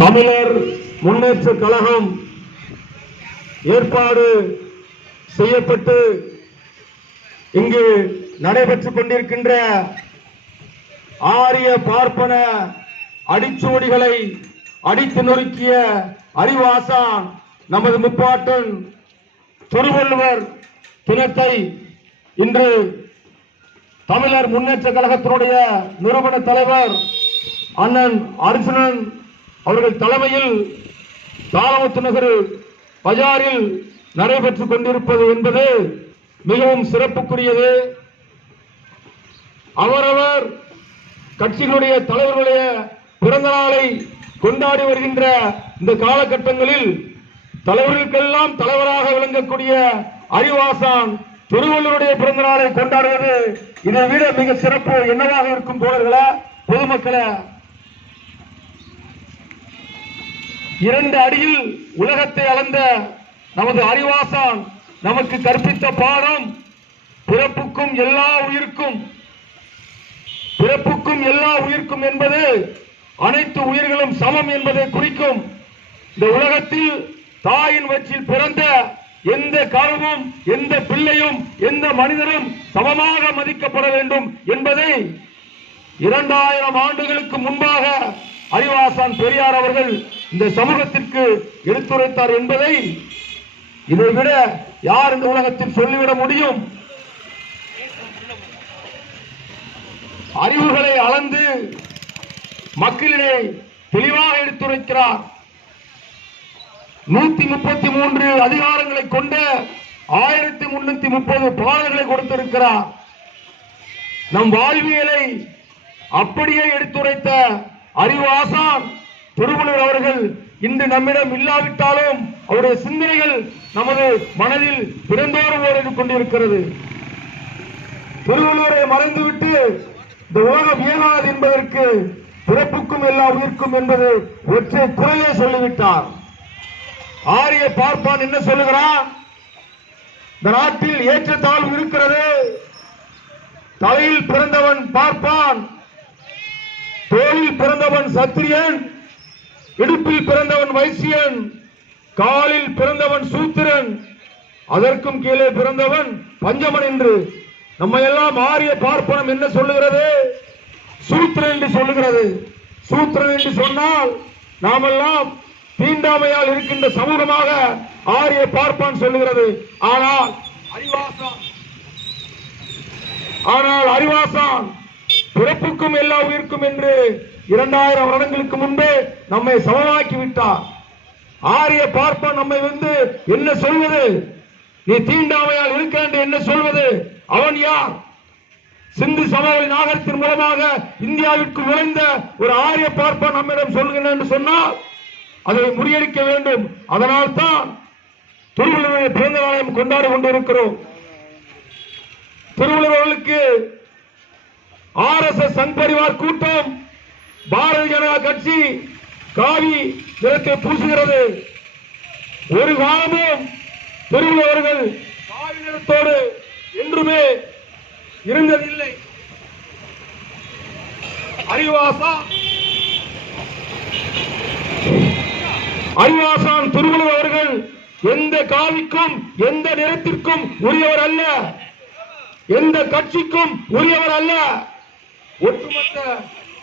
தமிழர் முன்னேற்ற கழகம் ஏற்பாடு செய்யப்பட்டு இங்கு நடைபெற்றுக் கொண்டிருக்கின்ற ஆரிய பார்ப்பன அடிச்சுவடிகளை அடித்து நொறுக்கிய அறிவாசான் நமது முப்பாட்டன் திருவள்ளுவர் தினத்தை இன்று தமிழர் முன்னேற்ற கழகத்தினுடைய நிறுவன தலைவர் அண்ணன் அர்ஜுனன் அவர்கள் தலைமையில் தாளமுத்து நகர் பஜாரில் நடைபெற்றுக் கொண்டிருப்பது என்பது மிகவும் சிறப்புக்குரியது. அவரவர் கட்சிகளுடைய தலைவர்களுடைய பிறந்த நாளை கொண்டாடி வருகின்ற இந்த காலகட்டங்களில் தலைவர்களுக்கெல்லாம் தலைவராக விளங்கக்கூடிய அறிவாசான் திருவள்ளுவருடைய பிறந்த நாளை கொண்டாடுவது இதை விட மிக சிறப்பு என்னவாக இருக்கும் தோழர்களே, பொதுமக்களே. 2 அடியில் உலகத்தை அளந்த நமது அறிவாசான் நமக்கு கற்பித்த பாடம் பிறப்புக்கும் எல்லா உயிர்க்கும் என்பது அனைத்து உயிர்களும் சமம் என்பதை குறிக்கும். இந்த உலகத்தில் தாயின் வயிற்றில் பிறந்த எந்த கருவும் எந்த பிள்ளையும் எந்த மனிதனும் சமமாக மதிக்கப்பட வேண்டும் என்பதை 2000 ஆண்டுகளுக்கு முன்பாக அறிவாசான் பெரியார் அவர்கள் இந்த சமூகத்திற்கு எடுத்துரைத்தார் என்பதை இதை விட யார் இந்த உலகத்தில் சொல்லிவிட முடியும்? அறிவுகளை அளந்து மக்களிடையே தெளிவாக எடுத்துரைக்கிறார். 133 அதிகாரங்களை கொண்ட 1330 பாடல்களை கொடுத்திருக்கிறார். நம் வாழ்வியலை அப்படியே எடுத்துரைத்த அறிவாசான் திருவள்ளுவர் அவர்கள் இன்று நம்மிடம் இல்லாவிட்டாலும் அவருடைய சிந்தனைகள் நமது மனதில் பிறந்தோறு ஓடி கொண்டிருக்கிறது. திருவள்ளுவரை மறைந்துவிட்டு இந்த உலகம் இயலாது என்பதற்கு பிறப்புக்கும் எல்லா உயிர்க்கும் என்பது ஒற்றை குறையே சொல்லிவிட்டார். ஆரிய பார்ப்பான் என்ன சொல்லுகிறான்? இந்த நாட்டில் ஏற்றத்தாழ்வு இருக்கிறது. தலையில் பிறந்தவன் பார்ப்பான், தோளில் பிறந்தவன் சத்திரியன், இடுப்பில் பிறந்தவன் வைசியன், காலில் பிறந்தவன் சூத்திரன், அதற்கும் கீழே பிறந்தவன் பஞ்சமன் என்று நம்ம எல்லாம் ஆரிய பார்ப்பனம் என்ன சொல்லுகிறது? சூத்திரன் என்று சொல்லுகிறது. சூத்திரன் என்று சொன்னால் நாமெல்லாம் தீண்டாமையால் இருக்கின்ற சமூகமாக ஆரிய பார்ப்பான் சொல்லுகிறது. ஆனால் அறிவாசான் பிறப்புக்கும் எல்லா உயிர்க்கும் என்று 2000 வருடங்களுக்கு முன்பே நம்மை சமமாக்கி விட்டார். ஆரிய பார்ப்பான் நம்மை வந்து என்ன சொல்வது? நீ தீண்டாமையால் இருக்க என்று என்ன சொல்வது? அவன் யார்? சிந்து சமவெளி நாகரிகத்தின் மூலமாக இந்தியாவிற்கு நுழைந்த ஒரு ஆரிய பார்ப்பான் நம்மிடம் சொல்கிறேன் என்று சொன்னால் அதை முறியடிக்க வேண்டும். அதனால் தான் திருவள்ளுவருடைய பிறந்த நாளையும் கொண்டாடி கொண்டிருக்கிறோம். திருவள்ளுவர்களுக்கு RSS சங் பரிவார் கூட்டம், பாரதிய ஜனதா கட்சி காவி நிறத்தை பூசுகிறது. ஒரு காலமும் திருவள்ளுவர்கள் காவி நிறத்தோடு என்றுமே இருந்ததில்லை. அறிவாசான் திருவள்ளுவர்கள் எந்த காவிக்கும் எந்த நிறத்திற்கும் உரியவர் அல்ல, எந்த கட்சிக்கும் உரியவர் அல்ல, ஒட்டுமொத்த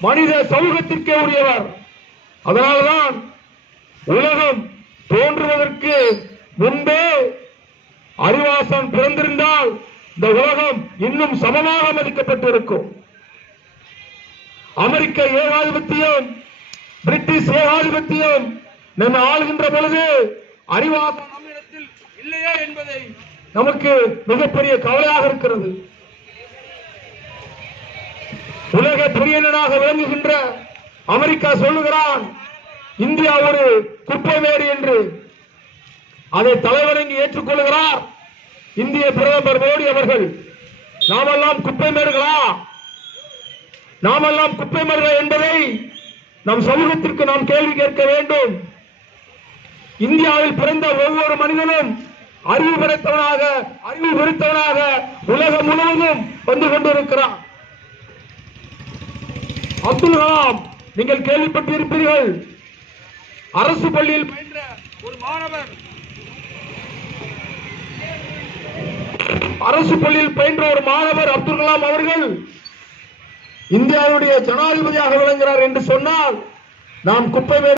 மனித சமூகத்திற்கே உரியவர். அதனால்தான் உலகம் தோன்றுவதற்கு முன்பே அறிவாசான் பிறந்திருந்தால் இந்த உலகம் இன்னும் சமமாக மதிக்கப்பட்டிருக்கும். அமெரிக்க ஏகாதிபத்தியம், பிரிட்டிஷ் ஏகாதிபத்தியம் நம்ம ஆளுகின்ற பொழுது அறிவாசான் நம்மிடத்தில் இல்லையே என்பதை நமக்கு மிகப்பெரிய கவலையாக இருக்கிறது. உலக பிரியனாக விளங்குகின்ற அமெரிக்கா சொல்லுகிறான் இந்தியா ஒரு குப்பை மேடு என்று. அதை தலைவணங்கி ஏற்றுக்கொள்கிறார் இந்திய பிரதமர் மோடி அவர்கள். நாமெல்லாம் குப்பை மேடுகளா? நாமெல்லாம் குப்பை மேடுகள் என்பதை நம் சமூகத்திற்கு நாம் கேள்வி கேட்க வேண்டும். இந்தியாவில் பிறந்த ஒவ்வொரு மனிதனும் அறிவு பெருத்தவனாக உலகம் முழுவதும் வந்து கொண்டிருக்கிறான். அப்துல் கலாம் நீங்கள் கேள்விப்பட்டிருப்பீர்கள். அரசு பள்ளியில் பயின்ற ஒரு மாணவர், அப்துல் கலாம் அவர்கள் இந்தியாவுடைய ஜனாதிபதியாக விளங்குகிறார் என்று சொன்னால் நாம் குப்பை